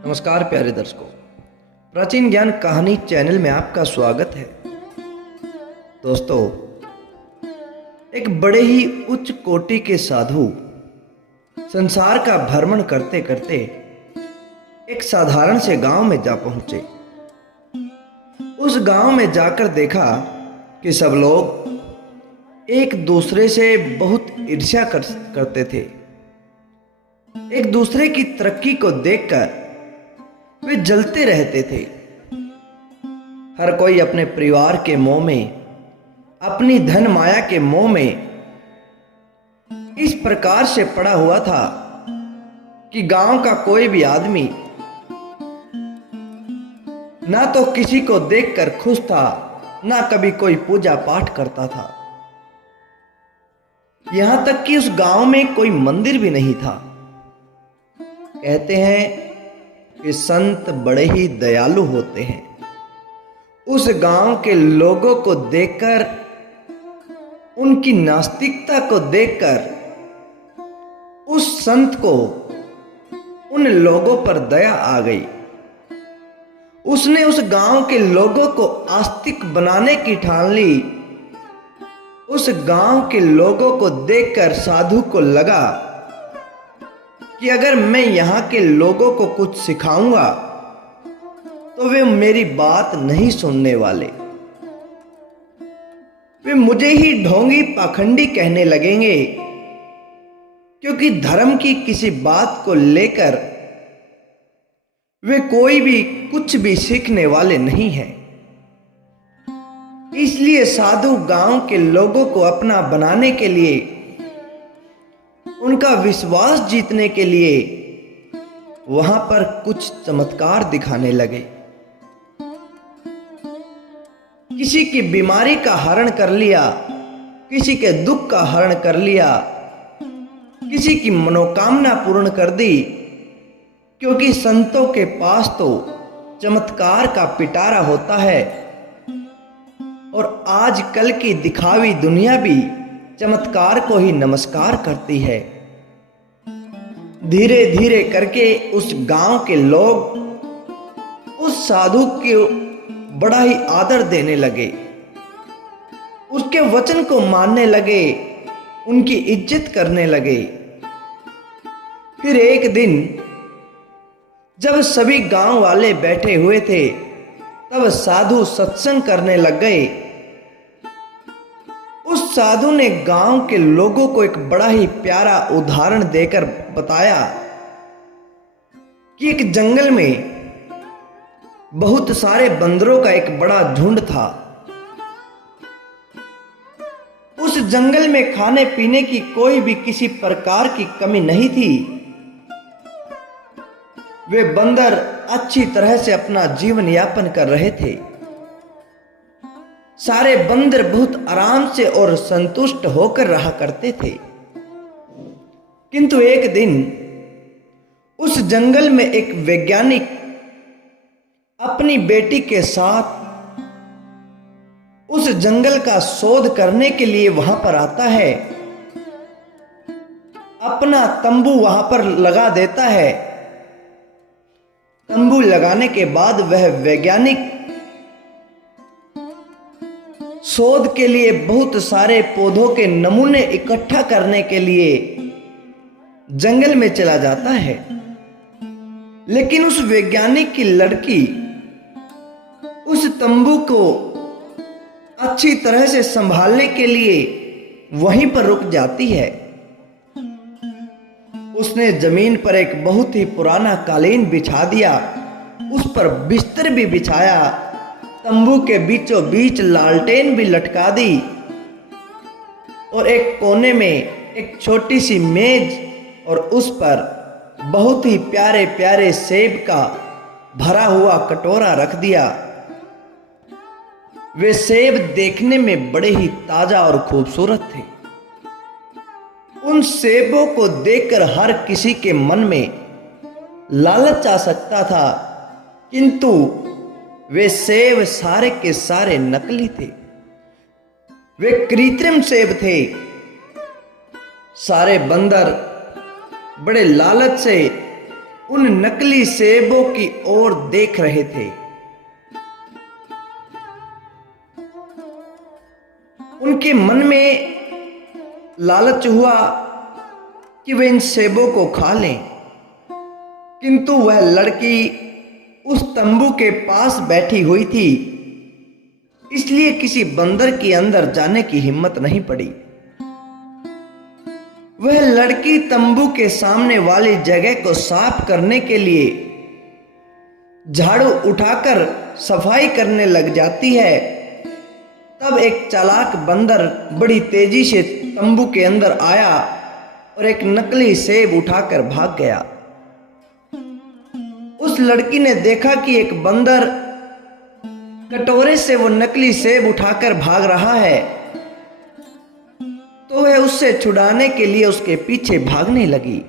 नमस्कार प्यारे दर्शकों, प्राचीन ज्ञान कहानी चैनल में आपका स्वागत है। दोस्तों, एक बड़े ही उच्च कोटि के साधु संसार का भ्रमण करते करते एक साधारण से गांव में जा पहुंचे। उस गांव में जाकर देखा कि सब लोग एक दूसरे से बहुत ईर्ष्या करते थे। एक दूसरे की तरक्की को देखकर वे जलते रहते थे। हर कोई अपने परिवार के मोह में, अपनी धन माया के मोह में इस प्रकार से पड़ा हुआ था कि गांव का कोई भी आदमी ना तो किसी को देखकर खुश था, ना कभी कोई पूजा पाठ करता था। यहां तक कि उस गांव में कोई मंदिर भी नहीं था। कहते हैं कि संत बड़े ही दयालु होते हैं। उस गांव के लोगों को देखकर, उनकी नास्तिकता को देखकर उस संत को उन लोगों पर दया आ गई। उसने उस गांव के लोगों को आस्तिक बनाने की ठान ली। उस गांव के लोगों को देखकर साधु को लगा कि अगर मैं यहां के लोगों को कुछ सिखाऊंगा तो वे मेरी बात नहीं सुनने वाले। वे मुझे ही ढोंगी पाखंडी कहने लगेंगे, क्योंकि धर्म की किसी बात को लेकर वे कोई भी कुछ भी सीखने वाले नहीं हैं। इसलिए साधु गांव के लोगों को अपना बनाने के लिए, उनका विश्वास जीतने के लिए वहां पर कुछ चमत्कार दिखाने लगे। किसी की बीमारी का हरण कर लिया, किसी के दुख का हरण कर लिया, किसी की मनोकामना पूर्ण कर दी, क्योंकि संतों के पास तो चमत्कार का पिटारा होता है। और आजकल की दिखावी दुनिया भी चमत्कार को ही नमस्कार करती है। धीरे धीरे करके उस गांव के लोग उस साधु को बड़ा ही आदर देने लगे, उसके वचन को मानने लगे, उनकी इज्जत करने लगे। फिर एक दिन जब सभी गांव वाले बैठे हुए थे, तब साधु सत्संग करने लग गए। उस साधु ने गांव के लोगों को एक बड़ा ही प्यारा उदाहरण देकर बताया कि एक जंगल में बहुत सारे बंदरों का एक बड़ा झुंड था। उस जंगल में खाने पीने की कोई भी किसी प्रकार की कमी नहीं थी। वे बंदर अच्छी तरह से अपना जीवन यापन कर रहे थे। सारे बंदर बहुत आराम से और संतुष्ट होकर रहा करते थे। किंतु एक दिन उस जंगल में एक वैज्ञानिक अपनी बेटी के साथ उस जंगल का शोध करने के लिए वहां पर आता है। अपना तंबू वहां पर लगा देता है। तंबू लगाने के बाद वह वैज्ञानिक शोध के लिए बहुत सारे पौधों के नमूने इकट्ठा करने के लिए जंगल में चला जाता है। लेकिन उस वैज्ञानिक की लड़की उस तंबू को अच्छी तरह से संभालने के लिए वहीं पर रुक जाती है। उसने जमीन पर एक बहुत ही पुराना कालीन बिछा दिया, उस पर बिस्तर भी बिछाया, तंबू के बीचों बीच लालटेन भी लटका दी और एक कोने में एक छोटी सी मेज और उस पर बहुत ही प्यारे प्यारे सेब का भरा हुआ कटोरा रख दिया। वे सेब देखने में बड़े ही ताजा और खूबसूरत थे। उन सेबों को देखकर हर किसी के मन में लालच आ सकता था, किंतु वे सेब सारे के सारे नकली थे। वे कृत्रिम सेब थे। सारे बंदर बड़े लालच से उन नकली सेबों की ओर देख रहे थे। उनके मन में लालच हुआ कि वे इन सेबों को खा लें, किंतु वह लड़की उस तंबू के पास बैठी हुई थी, इसलिए किसी बंदर के अंदर जाने की हिम्मत नहीं पड़ी। वह लड़की तंबू के सामने वाली जगह को साफ करने के लिए झाड़ू उठाकर सफाई करने लग जाती है। तब एक चालाक बंदर बड़ी तेजी से तंबू के अंदर आया और एक नकली सेब उठाकर भाग गया। उस लड़की ने देखा कि एक बंदर कटोरे से वो नकली सेब उठाकर भाग रहा है, तो वह उससे छुड़ाने के लिए उसके पीछे भागने लगी।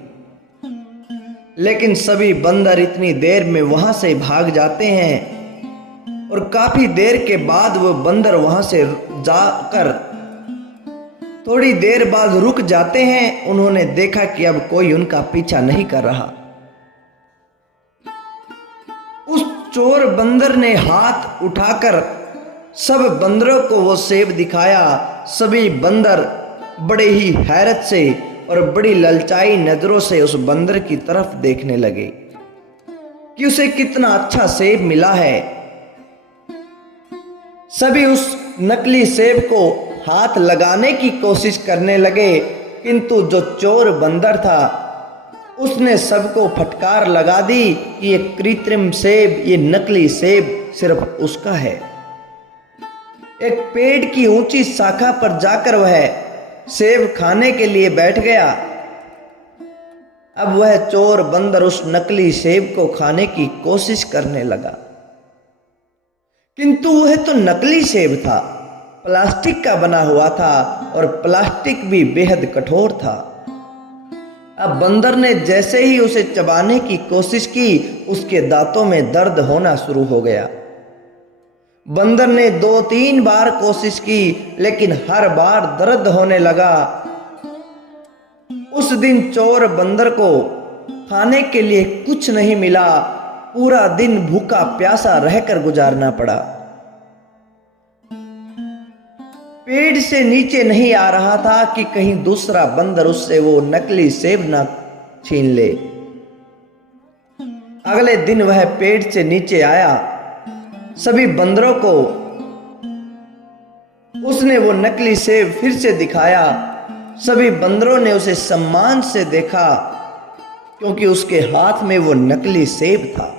लेकिन सभी बंदर इतनी देर में वहां से भाग जाते हैं और काफी देर के बाद वो बंदर वहां से जाकर थोड़ी देर बाद रुक जाते हैं। उन्होंने देखा कि अब कोई उनका पीछा नहीं कर रहा। उस चोर बंदर ने हाथ उठाकर सब बंदरों को वो सेब दिखाया। सभी बंदर बड़े ही हैरत से और बड़ी ललचाई नजरों से उस बंदर की तरफ देखने लगे कि उसे कितना अच्छा सेब मिला है। सभी उस नकली सेब को हाथ लगाने की कोशिश करने लगे, किंतु जो चोर बंदर था उसने सबको फटकार लगा दी कि ये कृत्रिम सेब, ये नकली सेब सिर्फ उसका है। एक पेड़ की ऊंची शाखा पर जाकर वह सेब खाने के लिए बैठ गया। अब वह चोर बंदर उस नकली सेब को खाने की कोशिश करने लगा, किंतु वह तो नकली सेब था, प्लास्टिक का बना हुआ था और प्लास्टिक भी बेहद कठोर था। अब बंदर ने जैसे ही उसे चबाने की कोशिश की, उसके दांतों में दर्द होना शुरू हो गया। बंदर ने 2-3 बार कोशिश की, लेकिन हर बार दर्द होने लगा। उस दिन चोर बंदर को खाने के लिए कुछ नहीं मिला। पूरा दिन भूखा प्यासा रहकर गुजारना पड़ा। पेड़ से नीचे नहीं आ रहा था कि कहीं दूसरा बंदर उससे वो नकली सेब न छीन ले। अगले दिन वह पेड़ से नीचे आया। सभी बंदरों को उसने वो नकली सेब फिर से दिखाया। सभी बंदरों ने उसे सम्मान से देखा, क्योंकि उसके हाथ में वो नकली सेब था।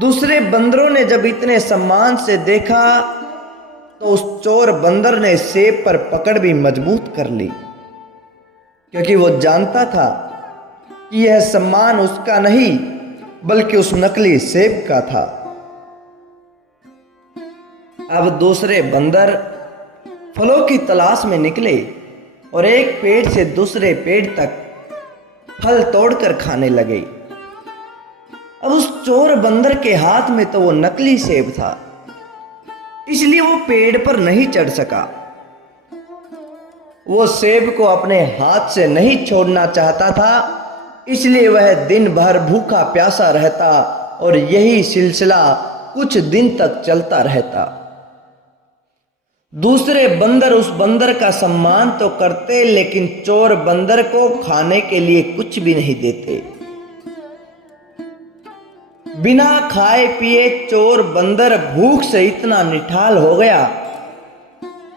दूसरे बंदरों ने जब इतने सम्मान से देखा, तो उस चोर बंदर ने सेब पर पकड़ भी मजबूत कर ली, क्योंकि वो जानता था कि यह सम्मान उसका नहीं बल्कि उस नकली सेब का था। अब दूसरे बंदर फलों की तलाश में निकले और एक पेड़ से दूसरे पेड़ तक फल तोड़कर खाने लगे। अब उस चोर बंदर के हाथ में तो वो नकली सेब था, इसलिए वो पेड़ पर नहीं चढ़ सका। वो सेब को अपने हाथ से नहीं छोड़ना चाहता था, इसलिए वह दिन भर भूखा प्यासा रहता और यही सिलसिला कुछ दिन तक चलता रहता। दूसरे बंदर उस बंदर का सम्मान तो करते, लेकिन चोर बंदर को खाने के लिए कुछ भी नहीं देते। बिना खाए पिए चोर बंदर भूख से इतना निठाल हो गया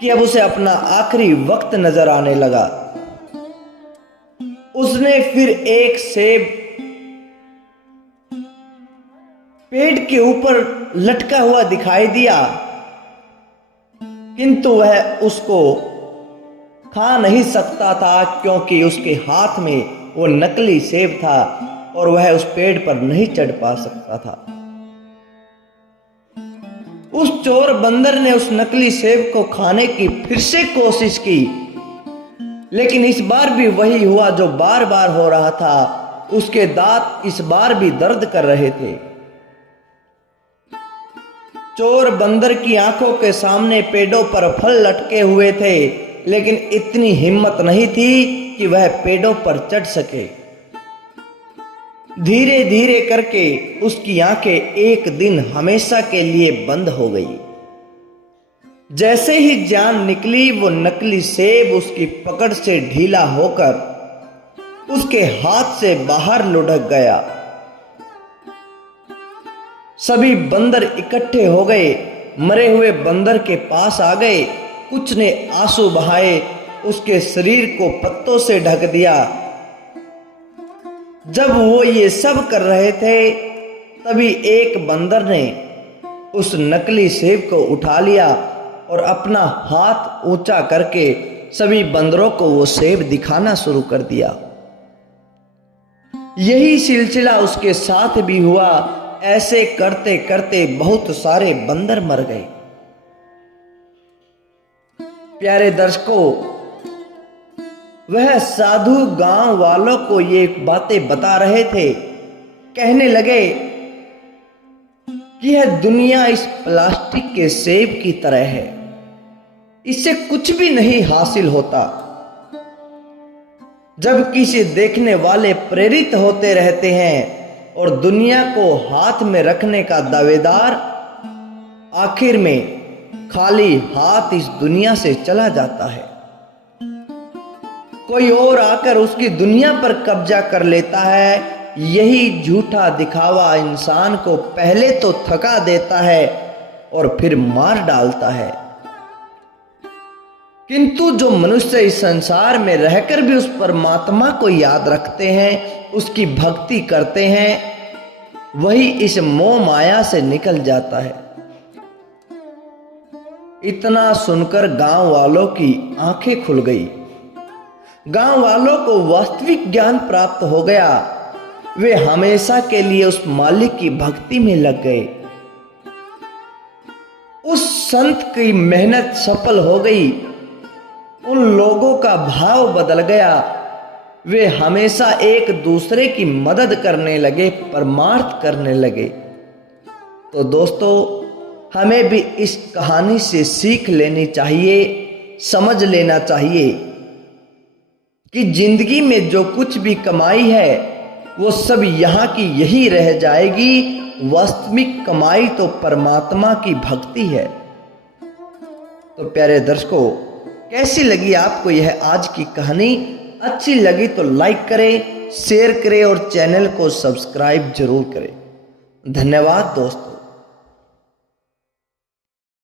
कि अब उसे अपना आखिरी वक्त नजर आने लगा। उसने फिर एक सेब पेड़ के ऊपर लटका हुआ दिखाई दिया, किंतु वह उसको खा नहीं सकता था, क्योंकि उसके हाथ में वो नकली सेब था और वह उस पेड़ पर नहीं चढ़ पा सकता था। उस चोर बंदर ने उस नकली सेब को खाने की फिर से कोशिश की, लेकिन इस बार भी वही हुआ जो बार बार हो रहा था। उसके दांत इस बार भी दर्द कर रहे थे। चोर बंदर की आंखों के सामने पेड़ों पर फल लटके हुए थे, लेकिन इतनी हिम्मत नहीं थी कि वह पेड़ों पर चढ़ सके। धीरे धीरे करके उसकी आंखें एक दिन हमेशा के लिए बंद हो गई। जैसे ही जान निकली वो नकली सेब उसकी पकड़ से ढीला होकर उसके हाथ से बाहर लुढ़क गया। सभी बंदर इकट्ठे हो गए, मरे हुए बंदर के पास आ गए। कुछ ने आंसू बहाए, उसके शरीर को पत्तों से ढक दिया। जब वो ये सब कर रहे थे तभी एक बंदर ने उस नकली सेब को उठा लिया और अपना हाथ ऊंचा करके सभी बंदरों को वो सेब दिखाना शुरू कर दिया। यही सिलसिला उसके साथ भी हुआ। ऐसे करते करते बहुत सारे बंदर मर गए। प्यारे दर्शकों, वह साधु गांव वालों को ये बातें बता रहे थे। कहने लगे कि यह दुनिया इस प्लास्टिक के सेब की तरह है, इससे कुछ भी नहीं हासिल होता। जब किसी देखने वाले प्रेरित होते रहते हैं और दुनिया को हाथ में रखने का दावेदार आखिर में खाली हाथ इस दुनिया से चला जाता है। कोई और आकर उसकी दुनिया पर कब्जा कर लेता है। यही झूठा दिखावा इंसान को पहले तो थका देता है और फिर मार डालता है। किंतु जो मनुष्य इस संसार में रहकर भी उस परमात्मा को याद रखते हैं, उसकी भक्ति करते हैं, वही इस मोह माया से निकल जाता है। इतना सुनकर गांव वालों की आंखें खुल गई। गांव वालों को वास्तविक ज्ञान प्राप्त हो गया। वे हमेशा के लिए उस मालिक की भक्ति में लग गए। उस संत की मेहनत सफल हो गई। उन लोगों का भाव बदल गया। वे हमेशा एक दूसरे की मदद करने लगे, परमार्थ करने लगे। तो दोस्तों, हमें भी इस कहानी से सीख लेनी चाहिए, समझ लेना चाहिए कि जिंदगी में जो कुछ भी कमाई है वो सब यहाँ की यही रह जाएगी। वास्तविक कमाई तो परमात्मा की भक्ति है। तो प्यारे दर्शकों, कैसी लगी आपको यह आज की कहानी? अच्छी लगी तो लाइक करें, शेयर करें और चैनल को सब्सक्राइब जरूर करें। धन्यवाद दोस्तों।